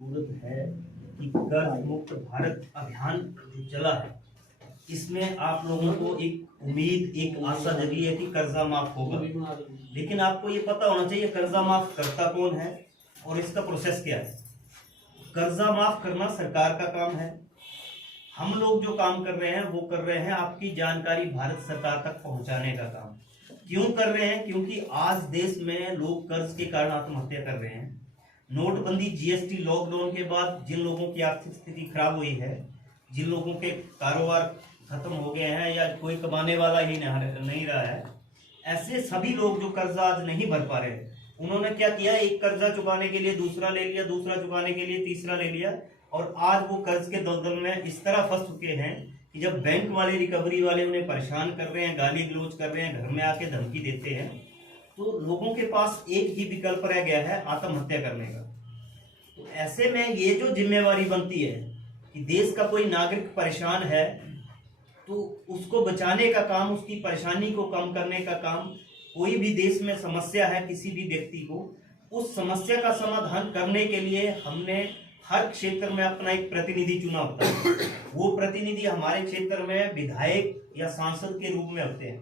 जरूरत है कि कर्ज मुक्त भारत अभियान जो चला है, इसमें आप लोगों को एक उम्मीद, एक आशा जगी है कि कर्जा माफ होगा। लेकिन आपको ये पता होना चाहिए कर्जा माफ करता कौन है और इसका प्रोसेस क्या है। कर्जा माफ करना सरकार का काम है। हम लोग जो काम कर रहे हैं वो कर रहे हैं आपकी जानकारी भारत सरकार तक पहुंचाने का काम। क्यों कर रहे हैं? क्योंकि आज देश में लोग कर्ज के कारण आत्महत्या कर रहे हैं। नोटबंदी, जीएसटी, लॉकडाउन के बाद जिन लोगों की आर्थिक स्थिति खराब हुई है, जिन लोगों के कारोबार खत्म हो गए हैं या कोई कमाने वाला ही नहीं रहा है, ऐसे सभी लोग जो कर्जा आज नहीं भर पा रहे, उन्होंने क्या किया, एक कर्जा चुकाने के लिए दूसरा ले लिया, दूसरा चुकाने के लिए तीसरा ले लिया, और आज वो कर्ज के दलदल में इस तरह फंस चुके हैं कि जब बैंक वाले, रिकवरी वाले उन्हें परेशान कर रहे हैं, गाली गलौज कर रहे हैं, घर में आके धमकी देते हैं, तो लोगों के पास एक ही विकल्प रह गया है, आत्महत्या करने का। तो ऐसे में ये जो जिम्मेवारी बनती है कि देश का कोई नागरिक परेशान है तो उसको बचाने का काम, उसकी परेशानी को कम करने का काम, कोई भी देश में समस्या है किसी भी व्यक्ति को, उस समस्या का समाधान करने के लिए हमने हर क्षेत्र में अपना एक प्रतिनिधि चुना होता है। वो प्रतिनिधि हमारे क्षेत्र में विधायक या सांसद के रूप में होते हैं।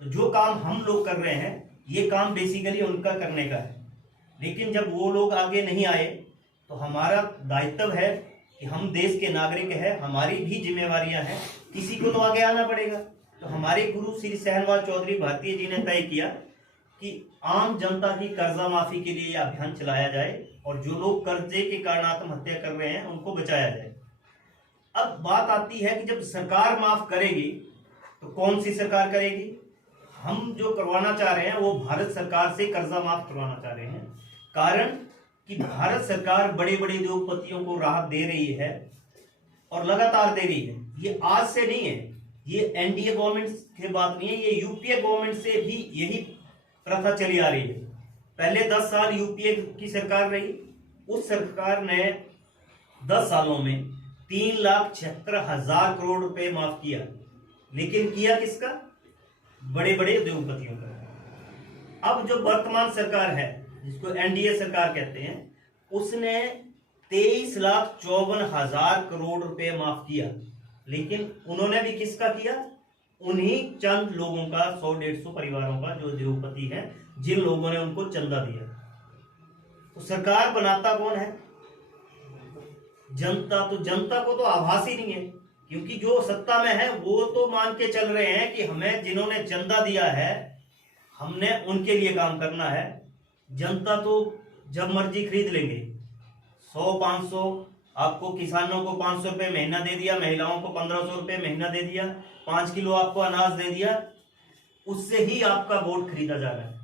तो जो काम हम लोग कर रहे हैं, ये काम बेसिकली उनका करने का है। लेकिन जब वो लोग आगे नहीं आए तो हमारा दायित्व है कि हम देश के नागरिक हैं, हमारी भी जिम्मेवारियां हैं, किसी को तो आगे आना पड़ेगा। तो हमारे गुरु श्री सहनवाज चौधरी भारतीय जी ने तय किया कि आम जनता की कर्जा माफी के लिए यह अभियान चलाया जाए और जो लोग कर्जे के कारण आत्महत्या कर रहे हैं उनको बचाया जाए। अब बात आती है कि जब सरकार माफ करेगी तो कौन सी सरकार करेगी? हम जो करवाना चाह रहे हैं वो भारत सरकार से कर्जा माफ करवाना चाह रहे हैं। कारण कि भारत सरकार बड़े बड़े उद्योगपतियों को राहत दे रही है और लगातार दे रही है। ये आज से नहीं है, ये एनडीए गवर्नमेंट की बात नहीं है, ये यूपीए गवर्नमेंट से भी यही प्रथा चली आ रही है। पहले 10 साल यूपीए की सरकार रही, उस सरकार ने 10 सालों में 3,76,000 करोड़ रुपए माफ किया। लेकिन किया किसका? बड़े बड़े उद्योगपतियों का। अब जो वर्तमान सरकार है, जिसको एनडीए सरकार कहते हैं, उसने 23,54,000 करोड़ रुपए माफ किया। लेकिन उन्होंने भी किसका किया? उन्हीं चंद लोगों का, 100-150 परिवारों का जो उद्योगपति हैं, जिन लोगों ने उनको चंदा दिया। तो सरकार बनाता कौन है? जनता। तो जनता को तो आभास ही नहीं है, क्योंकि जो सत्ता में है वो तो मान के चल रहे हैं कि हमें जिन्होंने चंदा दिया है हमने उनके लिए काम करना है। जनता तो जब मर्जी खरीद लेंगे। 100-500, आपको किसानों को 500 रुपये महीना दे दिया, महिलाओं को 1500 रुपये महीना दे दिया, 5 किलो आपको अनाज दे दिया, उससे ही आपका वोट खरीदा जा रहा है।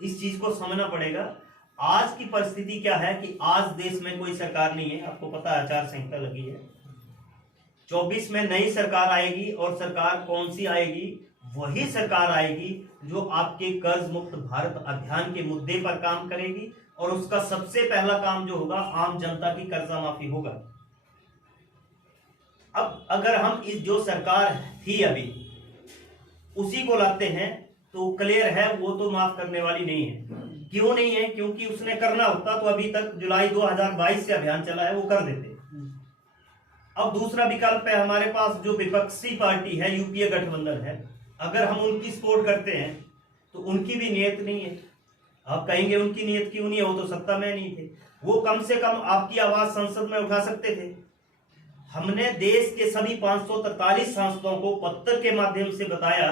इस चीज को समझना पड़ेगा। आज की परिस्थिति क्या है कि आज देश में कोई सरकार नहीं है। आपको पता है आचार संहिता लगी है, 24 में नई सरकार आएगी, और सरकार कौन सी आएगी? वही सरकार आएगी जो आपके कर्ज मुक्त भारत अभियान के मुद्दे पर काम करेगी, और उसका सबसे पहला काम जो होगा, आम जनता की कर्जा माफी होगा। अब अगर हम इस जो सरकार थी अभी उसी को लाते हैं तो क्लियर है वो तो माफ करने वाली नहीं है। क्यों नहीं है? क्योंकि उसने करना होता तो अभी तक जुलाई 2022 से अभियान चला है, वो कर देते। अब दूसरा विकल्प है हमारे पास, जो विपक्षी पार्टी है, यूपीए गठबंधन है। अगर हम उनकी सपोर्ट करते हैं तो उनकी भी नियत नहीं है। आप कहेंगे उनकी नियत क्यों नहीं है? वो तो सत्ता में नहीं थे, वो कम से कम आपकी आवाज संसद में उठा सकते थे। हमने देश के सभी 543 सांसदों को पत्र के माध्यम से बताया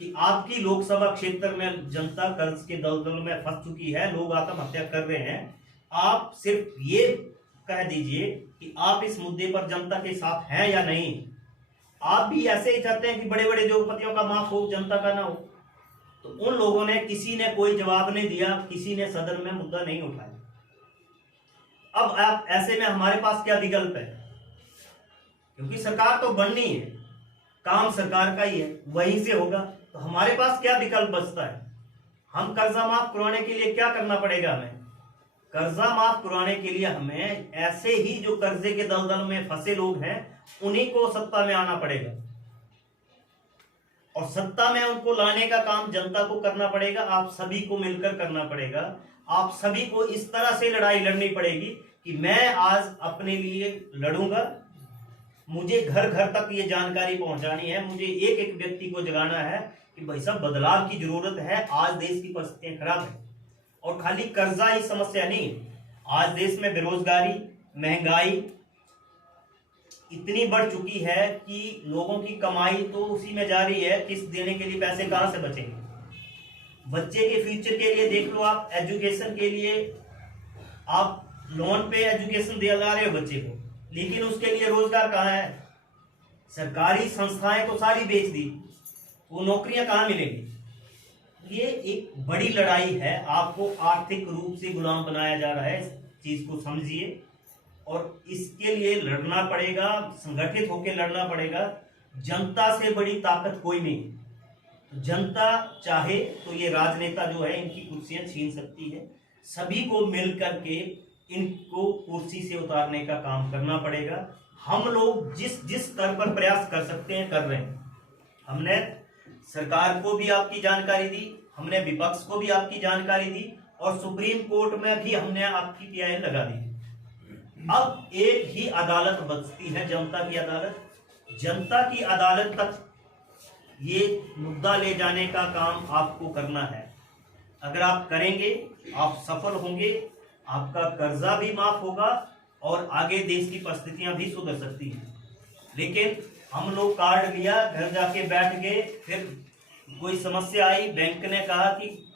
कि आपकी लोकसभा क्षेत्र में जनता कर्ज के दलदल में फंस चुकी है, लोग आत्महत्या कर रहे हैं। आप सिर्फ ये कह दीजिए कि आप इस मुद्दे पर जनता के साथ हैं या नहीं। आप भी ऐसे ही चाहते हैं कि बड़े बड़े उद्योगपतियों का माफ हो, जनता का ना हो। तो उन लोगों ने, किसी ने कोई जवाब नहीं दिया, किसी ने सदन में मुद्दा नहीं उठाया। अब आप ऐसे में हमारे पास क्या विकल्प है? क्योंकि सरकार तो बननी है, काम सरकार का ही है, वहीं से होगा। तो हमारे पास क्या विकल्प बचता है? हम कर्जा माफ करवाने के लिए क्या करना पड़ेगा? हमें कर्जा माफ करवाने के लिए हमें ऐसे ही जो कर्जे के दलदल में फंसे लोग हैं उन्हीं को सत्ता में आना पड़ेगा, और सत्ता में उनको लाने का काम जनता को करना पड़ेगा। आप सभी को मिलकर करना पड़ेगा। आप सभी को इस तरह से लड़ाई लड़नी पड़ेगी कि मैं आज अपने लिए लड़ूंगा, मुझे घर घर तक ये जानकारी पहुंचानी है, मुझे एक एक व्यक्ति को जगाना है कि भाई साहब बदलाव की जरूरत है। आज देश की परिस्थितियां खराब है और खाली कर्जा ही समस्या नहीं है। आज देश में बेरोजगारी, महंगाई इतनी बढ़ चुकी है कि लोगों की कमाई तो उसी में जा रही है, किस्त देने के लिए पैसे कहां से बचेंगे। बच्चे के फ्यूचर के लिए देख लो, आप एजुकेशन के लिए आप लोन पे एजुकेशन दिला रहे हो बच्चे को, लेकिन उसके लिए रोजगार कहाँ है। सरकारी संस्थाएं तो सारी बेच दी, वो नौकरियां कहाँ मिलेंगी। ये एक बड़ी लड़ाई है, आपको आर्थिक रूप से गुलाम बनाया जा रहा है, इस चीज को समझिए और इसके लिए लड़ना पड़ेगा, संगठित होकर लड़ना पड़ेगा। जनता से बड़ी ताकत कोई नहीं। जनता चाहे तो ये राजनेता जो है इनकी कुर्सियां छीन सकती है। सभी को मिल करके इनको कुर्सी से उतारने का काम करना पड़ेगा। हम लोग जिस जिस स्तर पर प्रयास कर सकते हैं कर रहे हैं। हमने सरकार को भी आपकी जानकारी दी, हमने विपक्ष को भी आपकी जानकारी दी और सुप्रीम कोर्ट में भी हमने आपकी पीआई लगा दी। अब एक ही अदालत बचती है, जनता की अदालत। जनता की अदालत तक ये मुद्दा ले जाने का काम आपको करना है। अगर आप करेंगे आप सफल होंगे, आपका कर्जा भी माफ होगा और आगे देश की परिस्थितियां भी सुधर सकती हैं। लेकिन हम लोग कार्ड लिया, घर जाके बैठ गए, फिर कोई समस्या आई, बैंक ने कहा कि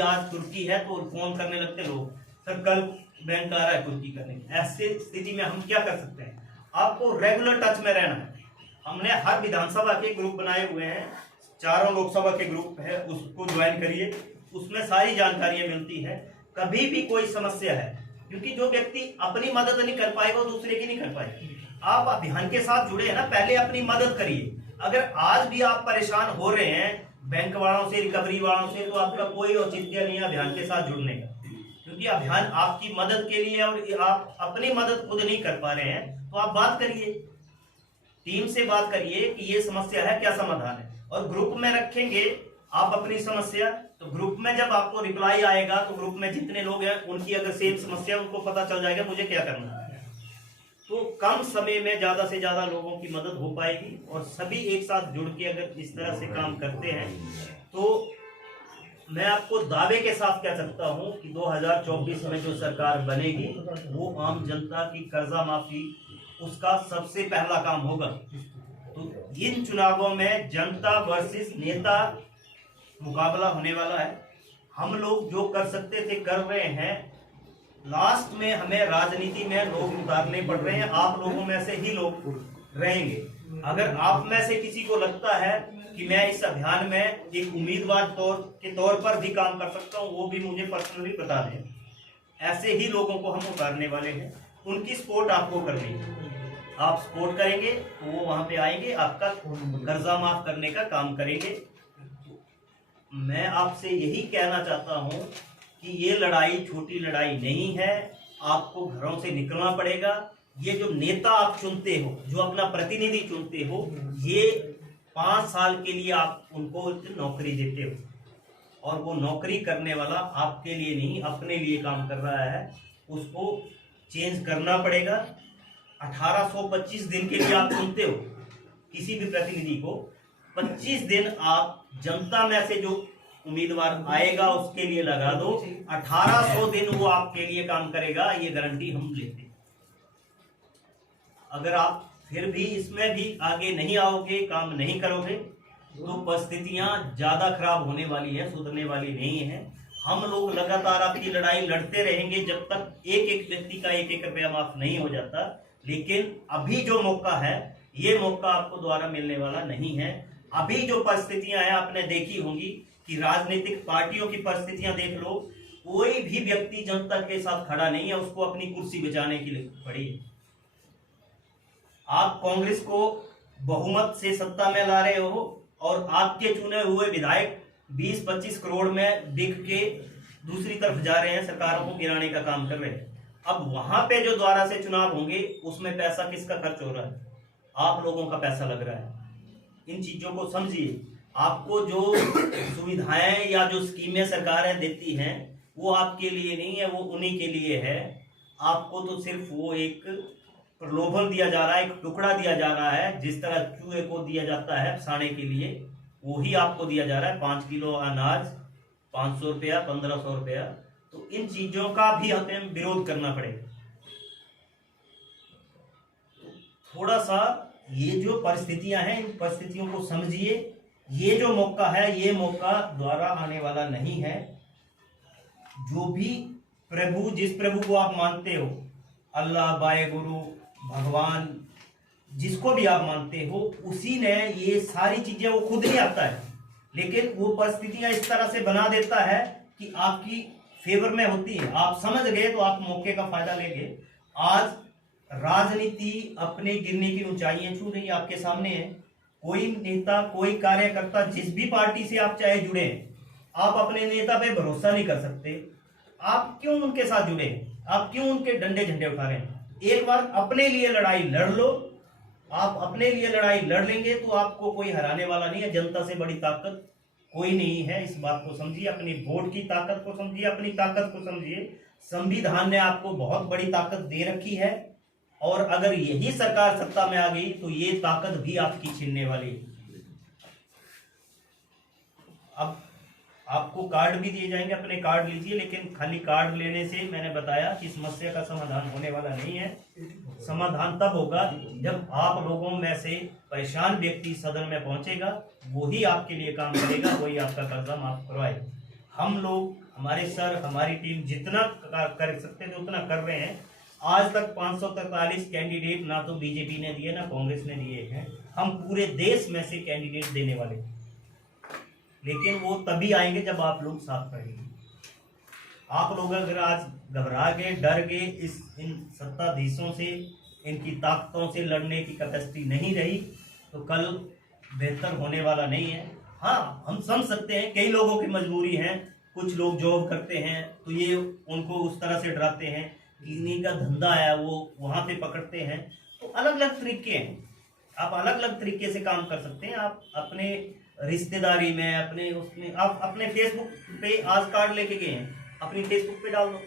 आज कुर्की है, तो फोन करने लगते लोग, सर कल बैंक आ रहा है कुर्की करने। ऐसी स्थिति में हम क्या कर सकते हैं। आपको रेगुलर टच में रहना है। हमने हर विधानसभा के ग्रुप बनाए हुए हैं, चारों लोकसभा के ग्रुप है, उसको ज्वाइन करिए, उसमें सारी जानकारियां मिलती है। कभी भी कोई समस्या है, क्योंकि जो व्यक्ति अपनी मदद नहीं कर पाएगा वो दूसरे की नहीं कर पाएगा। आप अभियान के साथ जुड़े हैं ना, पहले अपनी मदद करिए। अगर आज भी आप परेशान हो रहे हैं बैंक वालों से, रिकवरी वालों से, तो आपका कोई औचित्य नहीं है अभियान के साथ जुड़ने का, क्योंकि अभियान आपकी मदद के लिए और आप अपनी मदद खुद नहीं कर पा रहे हैं। तो आप बात करिए, टीम से बात करिए कि ये समस्या है, क्या समाधान है, और ग्रुप में रखेंगे आप अपनी समस्या। तो ग्रुप में जब आपको रिप्लाई आएगा तो ग्रुप में जितने लोग हैं उनकी अगर सेम समस्या, उनको पता चल जाएगा मुझे क्या करना है। तो कम समय में ज्यादा से ज्यादा लोगों की मदद हो पाएगी और सभी एक साथ जुड़ के अगर इस तरह से काम करते हैं तो मैं आपको दावे के साथ कह सकता हूं कि 2024 में जो सरकार बनेगी वो आम जनता की कर्जा माफी उसका सबसे पहला काम होगा। तो इन चुनावों में जनता वर्सेस नेता मुकाबला होने वाला है। हम लोग जो कर सकते थे कर रहे हैं। लास्ट में हमें राजनीति में लोग उतारने पड़ रहे हैं, आप लोगों में से ही लोग रहेंगे। अगर आप में से किसी को लगता है कि मैं इस अभियान में एक उम्मीदवार के तौर पर भी काम कर सकता हूं, वो भी मुझे पर्सनली बता दें। ऐसे ही लोगों को हम उतारने वाले हैं, उनकी सपोर्ट आपको करनी है। आप सपोर्ट करेंगे तो वो वहां पे आएंगे, आपका कर्जा माफ करने का काम करेंगे। मैं आपसे यही कहना चाहता हूं कि ये लड़ाई छोटी लड़ाई नहीं है, आपको घरों से निकलना पड़ेगा। ये जो नेता आप चुनते हो, जो अपना प्रतिनिधि चुनते हो, ये 5 साल के लिए आप उनको नौकरी देते हो और वो नौकरी करने वाला आपके लिए नहीं अपने लिए काम कर रहा है, उसको चेंज करना पड़ेगा। 1825 दिन के लिए आप चुनते हो किसी भी प्रतिनिधि को, 25 दिन आप जनता में से जो उम्मीदवार आएगा उसके लिए लगा दो, 1800 दिन वो आपके लिए काम करेगा, ये गारंटी हम लेते हैं। अगर आप फिर भी इसमें भी आगे नहीं आओगे, काम नहीं करोगे, तो परिस्थितियां ज्यादा खराब होने वाली है, सुधरने वाली नहीं है। हम लोग लगातार आपकी लड़ाई लड़ते रहेंगे जब तक एक एक व्यक्ति का एक एक रुपया माफ नहीं हो जाता। लेकिन अभी जो मौका है, ये मौका आपको दोबारा मिलने वाला नहीं है। अभी जो परिस्थितियां हैं आपने देखी होंगी कि राजनीतिक पार्टियों की परिस्थितियां देख लो, कोई भी व्यक्ति जनता के साथ खड़ा नहीं है, उसको अपनी कुर्सी बचाने के लिए पड़ी है। आप कांग्रेस को बहुमत से सत्ता में ला रहे हो और आपके चुने हुए विधायक 20-25 करोड़ में बिक के दूसरी तरफ जा रहे हैं, सरकारों को गिराने का काम कर रहे हैं। अब वहां पे जो द्वारा से चुनाव होंगे उसमें पैसा किसका खर्च हो रहा है? आप लोगों का पैसा लग रहा है। इन चीजों को समझिए। आपको जो सुविधाएं या जो स्कीमें सरकारें देती हैं वो आपके लिए नहीं है, वो उन्हीं के लिए है। आपको तो सिर्फ वो एक प्रलोभन दिया जा रहा है, एक टुकड़ा दिया जा रहा है, जिस तरह चूहे को दिया जाता है फसाने के लिए, वही आपको दिया जा रहा है। 5 किलो अनाज 500 रुपया, 1500 रुपया। तो इन चीजों का भी हमें विरोध करना पड़ेगा। थोड़ा सा ये जो परिस्थितियां हैं, इन परिस्थितियों को समझिए। ये जो मौका है, ये मौका दोबारा आने वाला नहीं है। जो भी प्रभु, जिस प्रभु को आप मानते हो, अल्लाह, बाय गुरु, भगवान, जिसको भी आप मानते हो, उसी ने ये सारी चीजें, वो खुद नहीं आता है, लेकिन वो परिस्थितियां इस तरह से बना देता है कि आपकी फेवर में होती है। आप समझ गए तो आप मौके का फायदा लेंगे। आज राजनीति अपने गिरने की ऊंचाइयां छू रही है, आपके सामने है। कोई नेता, कोई कार्यकर्ता, जिस भी पार्टी से आप चाहे जुड़े, आप अपने नेता पे भरोसा नहीं कर सकते। आप क्यों उनके साथ जुड़े? आप क्यों उनके डंडे झंडे उठा रहे हैं? एक बार अपने लिए लड़ाई लड़ लो। आप अपने लिए लड़ाई लड़ लेंगे तो आपको कोई हराने वाला नहीं है। जनता से बड़ी ताकत कोई नहीं है, इस बात को समझिए। अपनी वोट की ताकत को समझिए, अपनी ताकत को समझिए। संविधान ने आपको बहुत बड़ी ताकत दे रखी है, और अगर यही सरकार सत्ता में आ गई तो ये ताकत भी आपकी छीनने वाली है। अब आपको कार्ड भी दिए जाएंगे, अपने कार्ड लीजिए, लेकिन खाली कार्ड लेने से, मैंने बताया कि समस्या का समाधान होने वाला नहीं है। समाधान तब होगा जब आप लोगों में से परेशान व्यक्ति सदन में पहुंचेगा, वही आपके लिए काम करेगा, वही आपका कर्जा माफ करवाएगा। हम लोग, हमारे सर, हमारी टीम जितना कर सकते थे उतना कर रहे हैं। आज तक 543 कैंडिडेट ना तो बीजेपी ने दिए, ना कांग्रेस ने दिए हैं। हम पूरे देश में से कैंडिडेट देने वाले, लेकिन वो तभी आएंगे जब आप लोग साथ रहेंगे। आप लोग अगर आज घबरा गए, डर गए, इन सत्ताधीशों से, इनकी ताकतों से लड़ने की कैपेसिटी नहीं रही, तो कल बेहतर होने वाला नहीं है। हाँ, हम समझ सकते हैं कई लोगों की मजबूरी है। कुछ लोग जॉब करते हैं तो ये उनको उस तरह से डराते हैं, किन्हीं का धंधा है वो वहां पे पकड़ते हैं। तो अलग अलग तरीके हैं, आप अलग अलग तरीके से काम कर सकते हैं। आप अपने रिश्तेदारी में, अपने उसमें, आप अपने फेसबुक पे आज कार्ड लेके गए हैं, अपनी फेसबुक पे डाल दो।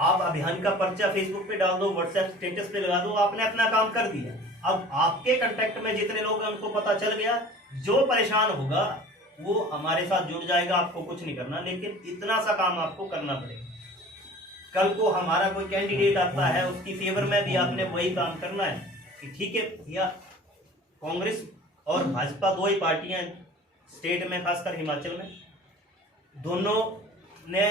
आप अभियान का पर्चा फेसबुक पे डाल दो, व्हाट्सएप स्टेटस पे लगा दो, आपने अपना काम कर दिया। अब आपके कांटेक्ट में जितने लोग हैं उनको पता चल गया, जो परेशान होगा वो हमारे साथ जुड़ जाएगा। आपको कुछ नहीं करना, लेकिन इतना सा काम आपको करना पड़ेगा। कल को हमारा कोई कैंडिडेट आता है, उसकी फेवर में भी आपने वही काम करना है कि ठीक है भैया, कांग्रेस और भाजपा दो ही पार्टियां स्टेट में, खासकर हिमाचल में, दोनों ने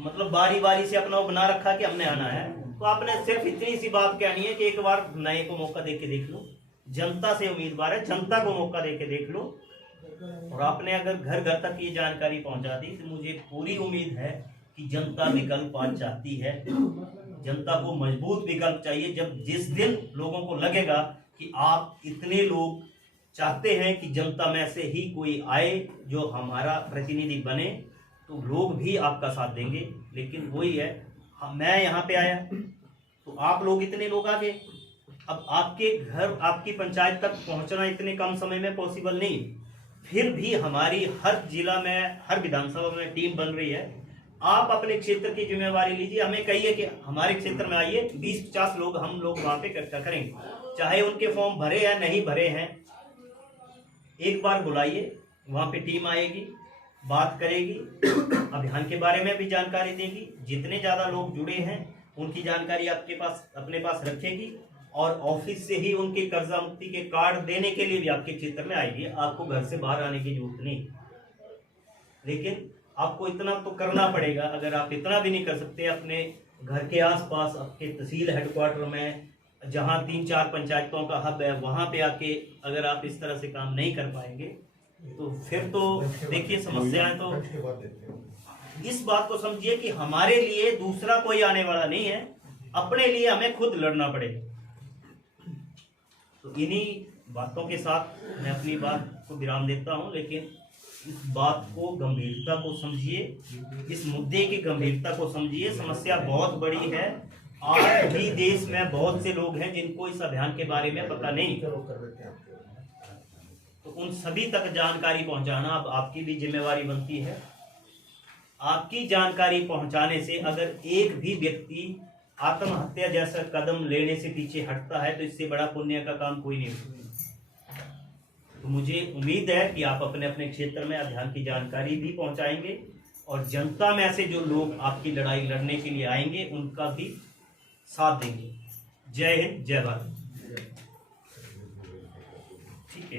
मतलब बारी बारी से अपना बना रखा कि हमने आना है। तो आपने सिर्फ इतनी सी बात कहनी है कि एक बार नए को मौका दे के देख लो। जनता से उम्मीदवार है, जनता को मौका दे के देख लो। और आपने अगर घर घर तक ये जानकारी पहुंचा दी तो मुझे पूरी उम्मीद है कि जनता विकल्प आज चाहती है। जनता को मजबूत विकल्प चाहिए। जब जिस दिन लोगों को लगेगा कि आप इतने लोग चाहते हैं कि जनता में से ही कोई आए जो हमारा प्रतिनिधि बने, तो लोग भी आपका साथ देंगे। लेकिन वही है, मैं यहाँ पे आया तो आप लोग इतने लोग आ गए। अब आपके घर, आपकी पंचायत तक पहुंचना इतने कम समय में पॉसिबल नहीं। फिर भी हमारी हर जिला में, हर विधानसभा में टीम बन रही है। आप अपने क्षेत्र की जिम्मेवारी लीजिए, हमें कहिए कि हमारे क्षेत्र में आइए, 20-50 लोग हम लोग वहां पे इकट्ठा करेंगे। चाहे उनके फॉर्म भरे या नहीं भरे हैं, एक बार बुलाइए, वहां पे टीम आएगी, बात करेगी, अभियान के बारे में भी जानकारी देगी। जितने ज्यादा लोग जुड़े हैं उनकी जानकारी आपके पास, अपने पास रखेगी, और ऑफिस से ही उनके कर्जा मुक्ति के कार्ड देने के लिए भी आपके क्षेत्र में आएगी। आपको घर से बाहर आने की जरूरत नहीं, लेकिन आपको इतना तो करना पड़ेगा। अगर आप इतना भी नहीं कर सकते, अपने घर के आसपास, आपके तहसील हेडक्वार्टर में, जहां 3-4 पंचायतों का हब है, वहां पे आके अगर आप इस तरह से काम नहीं कर पाएंगे तो फिर तो देखिए समस्याएं। तो इस बात को समझिए कि हमारे लिए दूसरा कोई आने वाला नहीं है, अपने लिए हमें खुद लड़ना पड़ेगा। तो इन्हीं बातों के साथ मैं अपनी बात को विराम देता हूं। लेकिन इस बात को, गंभीरता को समझिए, इस मुद्दे की गंभीरता को समझिए। समस्या बहुत बड़ी है। आज भी देश में बहुत से लोग हैं जिनको इस अभियान के बारे में पता नहीं, तो उन सभी तक जानकारी पहुंचाना अब आपकी भी जिम्मेवारी बनती है। आपकी जानकारी पहुंचाने से अगर एक भी व्यक्ति आत्महत्या जैसा कदम लेने से पीछे हटता है तो इससे बड़ा पुण्य का काम कोई नहीं होता। तो मुझे उम्मीद है कि आप अपने अपने क्षेत्र में अभियान की जानकारी भी पहुंचाएंगे और जनता में से जो लोग आपकी लड़ाई लड़ने के लिए आएंगे उनका भी साथ देंगे। जय हिंद, जय भारत।